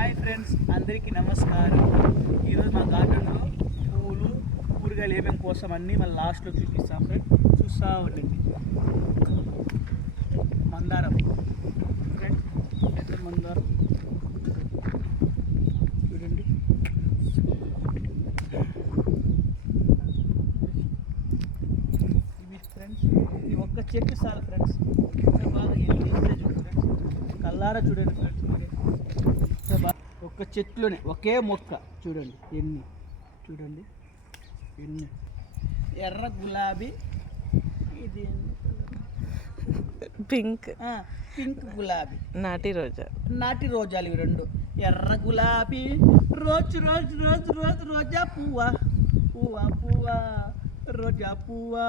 Hi friends, అందరికీ నమస్కారం. ఈరోజు మా గార్డెన్లో పూలు కూరగాయలు ఏమేమి కోసం అన్నీ మళ్ళీ లాస్ట్లో చూపిస్తాం ఫ్రెండ్స్. చూస్తూ ఉండండి. మందారం ఫ్రెండ్స్, పెద్ద మందారం చూడండి. ఇవి ఫ్రెండ్స్, ఇది ఒక్క చెట్టు చాలు ఫ్రెండ్స్. బాగా ఎన్ని చూడండి ఫ్రెండ్స్, కల్లారా చూడండి ఫ్రెండ్స్. ఒక్క చెట్లోనే ఒకే మొక్క చూడండి ఎన్ని, చూడండి ఎన్ని. ఎర్ర గులాబీ, ఇది పింక్ పింక్ గులాబీ, నాటి రోజాలు ఇవి రెండు. ఎర్ర గులాబీ రోజు రోజు రోజు రోజు రోజా పువ్వా పువ్వా పువ్వా రోజా పువ్వా.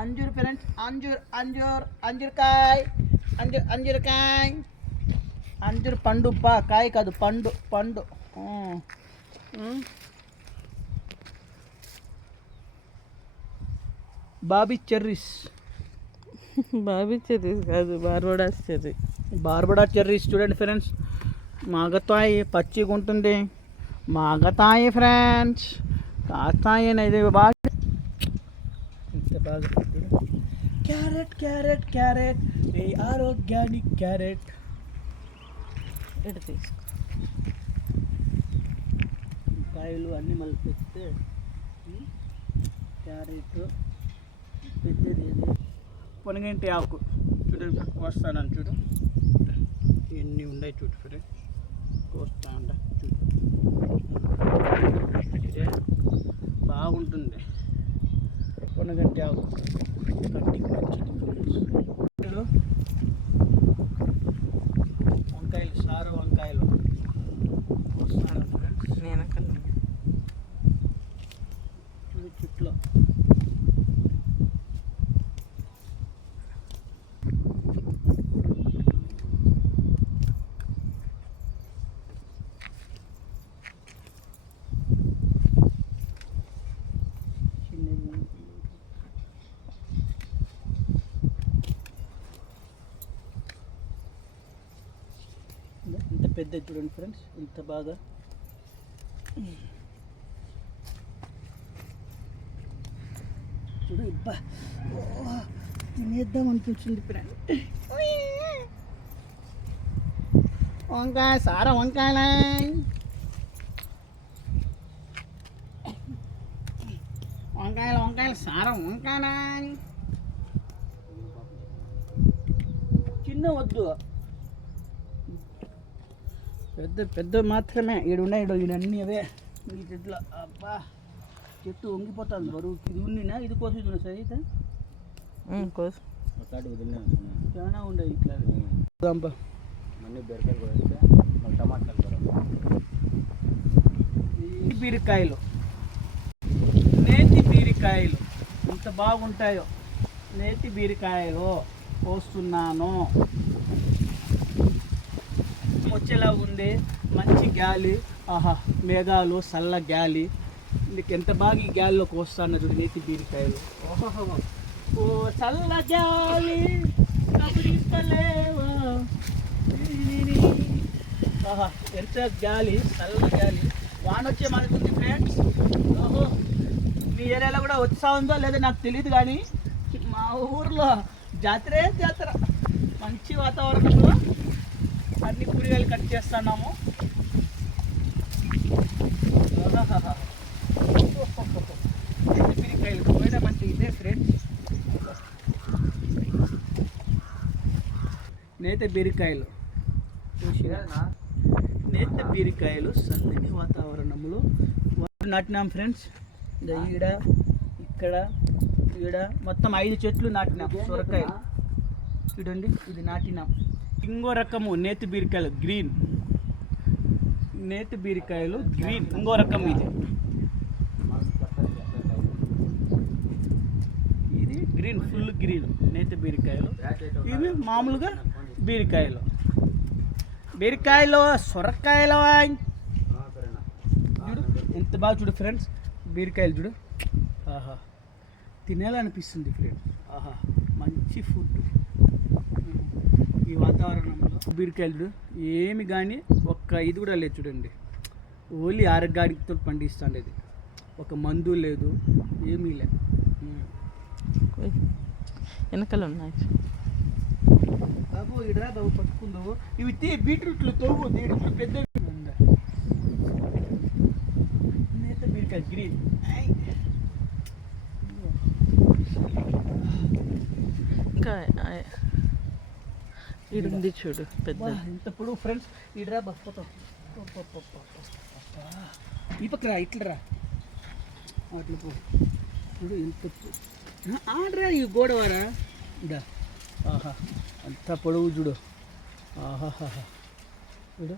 అంజూర్ ఫ్రెండ్స్, అంజూరకాయ, అంజూరకాయ, అంజూర్ పండు. కాయ కాదు, పండు పండు. బాబీ చెర్రీస్ కాదు, బార్బడా చెర్రీస్ చూడండి ఫ్రెండ్స్. మాగతాయి, పచ్చిగా ఉంటుంది. మాగతాయి ఫ్రెండ్స్, కాస్తాయి అనేది బాగా. క్యారెట్ క్యారెట్ క్యారెట్, ఏ ఆరోగ్యానికి క్యారెట్. ఎటు తీసుకో. కాయలు అన్నీ మళ్ళీ పెడితే క్యారెట్ పెద్దది. పొనగంటి ఆకు చూడండి, కోస్తానని చూడు ఎన్ని ఉన్నాయి చూడు ఫ్రెండ్. కోస్తా అంట చూడు, ఇదే బాగుంటుంది. పొనగంటి ఆకు కట్టి వంకాయలు, సారు వంకాయలు వస్తాను ఫ్రెండ్స్. చూడు చుట్లో ఇంత పెద్ద చూడండి ఫ్రెండ్స్, ఇంత బాగా. చూడు, ఇబ్బా తినేద్దాం అనిపించింది ఫ్రెండ్. వంకాయ, సారా వంకాయలే, వంకాయలు సారా వంకాయలే. చిన్న వద్దు, పెద్ద పెద్ద మాత్రమే. ఈడున్నాయి, ఈడన్నీ అవే ఈ చెట్లు. అబ్బా, చెట్టు వంగిపోతుంది బరువు. ఇది ఉన్నినా ఇది కోసం ఇది సార్ అయితే చాలా ఉండవు ఇట్లా. బీరకాయలు, నేతి బీరకాయలు ఎంత బాగుంటాయో. నేతి బీరకాయలు పోస్తున్నాను. వచ్చేలా ఉంది, మంచి గాలి. ఆహా, మేఘాలు, చల్ల గాలి. నీకు ఎంత బాగా ఈ గాలిలోకి వస్తాను చూడు నేతి బీరకాయలు. ఓహో, ఓ చల్ల గాలి కబురిస్తలేవా. ఆహా, ఎంత గాలి, చల్ల గాలి. వాన వచ్చే మనకుంది ఫ్రెండ్స్. ఓహో, మీ ఏరియాలో కూడా వచ్చా ఉందో లేదో నాకు తెలియదు, కానీ మా ఊర్లో జాతరే జాతర. మంచి వాతావరణంలో అన్ని కూరగాయలు కట్ చేస్తున్నాము. బీరకాయలు పోయినా మంచి ఇదే ఫ్రెండ్స్. నేత బీరకాయలు సన్నని వాతావరణంలో నాటినాం ఫ్రెండ్స్. ఈడ, ఇక్కడ, ఈడ మొత్తం 5 చెట్లు నాటినాం. సొరకాయలు చూడండి, ఇది నాటినాం. ఇంకో రకము నేతి బీరకాయలు, గ్రీన్ నేతి బీరకాయలు, గ్రీన్ ఇంకో రకం. ఇది గ్రీన్, ఫుల్ గ్రీన్ నేతి బీరకాయలు. ఇవి మామూలుగా బీరకాయలు. సొరకాయలు చూడు ఎంత బాగా. చూడు ఫ్రెండ్స్, బీరకాయలు చూడు ఆహా, తినాలనిపిస్తుంది ఫ్రెండ్స్. ఆహా, మంచి ఫుడ్. ఈ వాతావరణంలో బీరకాయలు చూడు ఏమి కానీ ఒక్క ఇది కూడా లేదు చూడండి. ఓన్లీ ఆరోగ్యానికితో పండిస్తుండేది. ఒక మందు లేదు, ఏమీ లేదు. వెనకలు ఉన్నాయి. బాబు ఇడరా బాబు, పట్టుకుందావు. ఇవి బీట్రూట్లు తోవు దీంట్లో పెద్ద నేత బీరకాయ గ్రీన్. ఇంకా ఇడుంది చూడు పెద్ద. ఎంత పొడుగు ఫ్రెండ్స్. ఇడరా బస్పోతాం. ఈ పక్కరా ఇట్లరా అట్లా పో. చూడు ఎంత ఆడరా ఈ గోడవారా ఇడా. ఆహా, అంత పొడవు చూడు. ఆహాహా, చూడు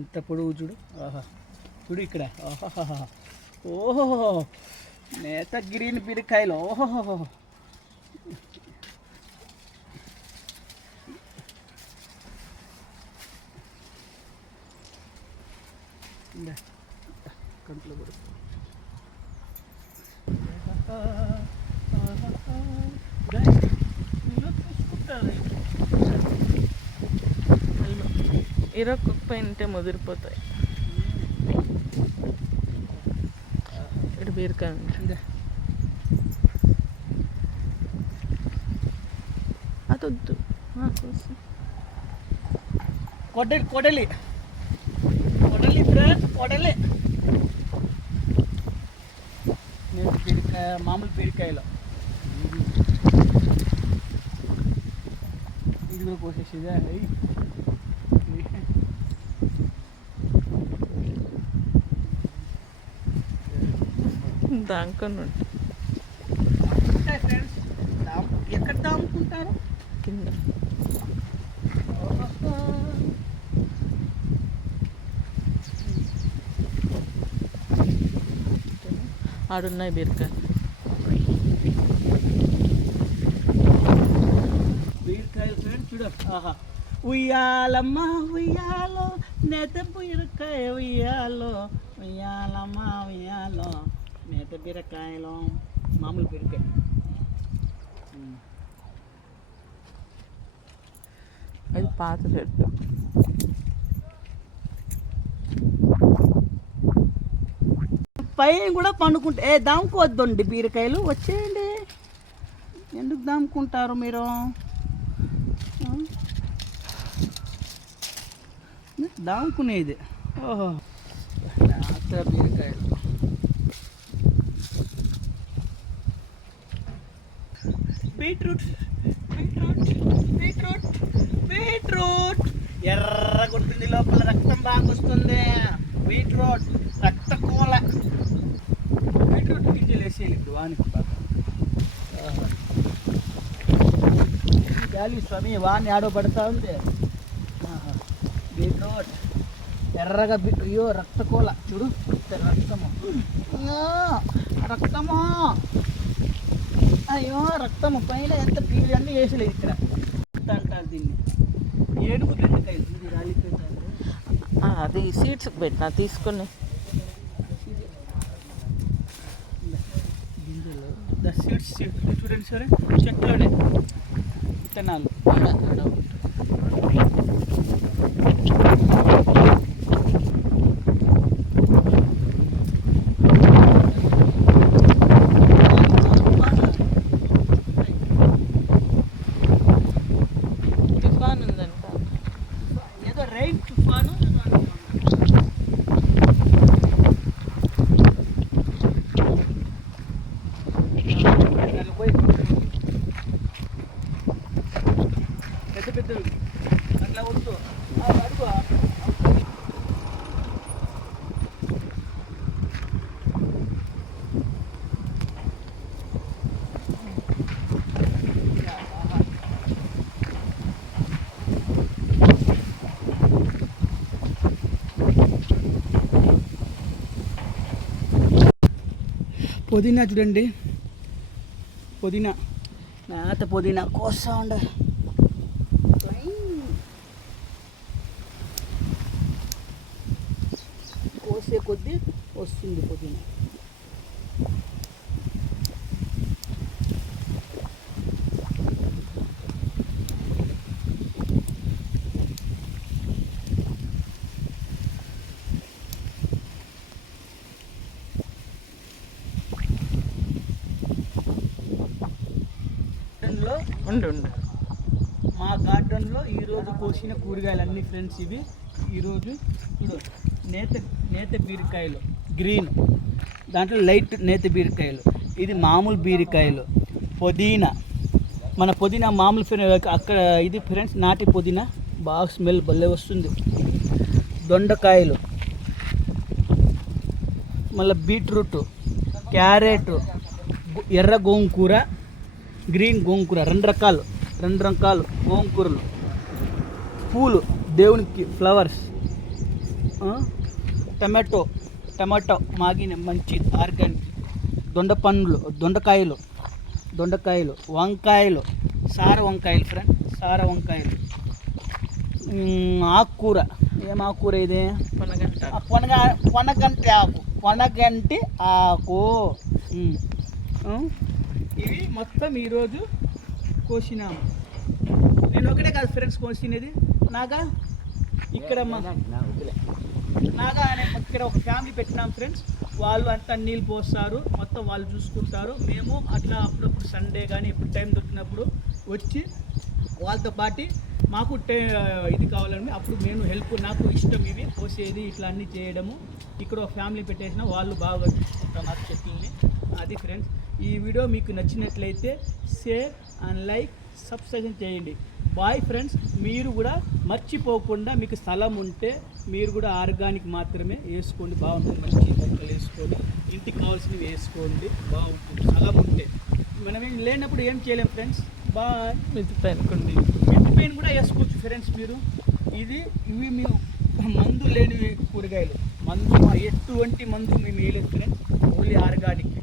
ఎంత పొడవు చూడు. ఆహా, చూడు ఇక్కడ. ఆహాహా, ఓహో, నేత గ్రీన్ బీరకాయలు. ఓహోహో, కంట్లో కూడా ఇరక్కపోయింటే ముదిరిపోతాయి. ఇక్కడ బీరకాయ ఉంది. అదొద్దు కోసం. కొడలి కొడలి కొడలి ఫ్రెండ్స్, కొడలి. నేను బీరకాయ మామూలు బీరకాయలో ఇది కూడా కోసేసేదా. దాంకొని ఉంటాయి ఫ్రెండ్స్. ఎక్కడ దాముకుంటారు? కింద. ఆడున్నాయి బీరకాయలు. బీరకాయలు ఫ్రెండ్స్ చూడ. ఆహా, ఉయ్యాలమ్మ ఉయ్యాలో నేత బీరకాయ ఉయ్యాలో, ఉయ్యాలమ్మ ఉయ్యాలో నేత బీరకాయలో. మామూలు బీరకాయ. అది పాత చెట్టు. పైన కూడా పండుకుంటే దాముకోవద్దండి బీరకాయలు. వచ్చేయండి, ఎందుకు దాముకుంటారు మీరు? దాముకునేది. ఓహో, బీరకాయలు. బీట్రూట్ బీట్రూట్ బీట్రూట్ బీట్రూట్ ఎర్ర కొట్టింది, లోపల రక్తం బాగా వస్తుంది. బీట్రూట్ రక్త కూల. బీట్రూట్ గింజలు వేసేయాలి ఇప్పుడు వానికి బాగా. గాలి స్వామి వాణ్ణి ఆడో పడతా ఉంది. బీట్రూట్ ఎర్రగా. అయ్యో రక్త కూల చూడు, రక్తము. అయ్యో రక్తము, అయ్యో రక్తము. పైన ఎంత పీలు అన్నీ వేసలేదు ఇక్కడ అంటారు దీన్ని. ఏడుపు బెండకాయలు ఇది రాలిపోతారు. అది సీడ్స్కి పెట్టినా తీసుకొని. ద సీడ్స్ చూడండి సరే, చెట్లోనే విత్తనాలు. తుఫాన్ ఉందంట. ఏదో రైన్ తుఫాను. పెద్ద పెద్దవి అట్లా వద్దు. అడుగు. పుదీనా చూడండి, పుదీనా, నేత పుదీనా కోస్తా ఉండే. కోసే కొద్దీ వస్తుంది పుదీనా. గార్డెన్లో ఉండు మా గార్డెన్లో ఈరోజు కోసిన కూరగాయలన్నీ ఫ్రెండ్స్ ఇవి. ఈరోజు ఇప్పుడు నేత బీరకాయలు గ్రీన్, దాంట్లో లైట్ నేత బీరకాయలు, ఇది మామూలు బీరకాయలు, పుదీనా, మన పుదీనా మామూలు అక్కడ ఇది ఫ్రెండ్స్ నాటి పుదీనా, బాగా స్మెల్ భలే వస్తుంది. దొండకాయలు, మళ్ళీ బీట్రూట్, క్యారెట్, ఎర్ర గోంగూర, గ్రీన్ గోంగూర, రెండు రకాలు గోంగూరలు, పూలు దేవునికి ఫ్లవర్స్, టమాటో మాగిన మంచి ఆర్గానిక్, దొండకాయలు, వంకాయలు, సార వంకాయలు ఫ్రెండ్, ఆకుకూర, ఏం ఆకుకూర ఇది? పొనగంటి ఆకు. ఇవి మొత్తం ఈరోజు కోసినాము. నేను ఒకటే కాదు ఫ్రెండ్స్ కోసినది, నాగా ఇక్కడ ఇక్కడ ఒక ఫ్యామిలీ పెట్టినాం ఫ్రెండ్స్. వాళ్ళు అంతా నీళ్ళు పోస్తారు, మొత్తం వాళ్ళు చూసుకుంటారు. మేము అట్లా అప్పుడప్పుడు సండే కానీ ఎప్పుడు టైం దొరికినప్పుడు వచ్చి వాళ్ళతో పాటు మాకు ఇది కావాలని అప్పుడు నేను హెల్ప్, నాకు ఇష్టం ఇవి పోసేది ఇట్లా అన్నీ చేయడము. ఇక్కడ ఒక ఫ్యామిలీ పెట్టేసిన వాళ్ళు బాగా చూసుకుంటారు నాకు చెట్లని. అది ఫ్రెండ్స్, ఈ వీడియో మీకు నచ్చినట్లయితే షేర్ అండ్ లైక్, సబ్స్క్రైబ్ చేయండి. Bye friends. మీరు కూడా మర్చిపోకుండా మీకు స్థలం ఉంటే మీరు కూడా ఆర్గానిక్ మాత్రమే వేసుకోండి, బాగుంటుంది. మంచి మొక్కలు వేసుకొని ఇంటికి కావాల్సినవి వేసుకోండి, బాగుంటుంది. స్థలం ఉంటే మనం ఏం లేనప్పుడు ఏం చేయలేం ఫ్రెండ్స్. బాయ్. మిద్ది పైన కూడా వేసుకోవచ్చు ఫ్రెండ్స్ మీరు. ఇవి మేము మందు లేని కూరగాయలు, ఎటువంటి మందు మేము వేయలేదు ఫ్రెండ్స్, ఓన్లీ ఆర్గానిక్.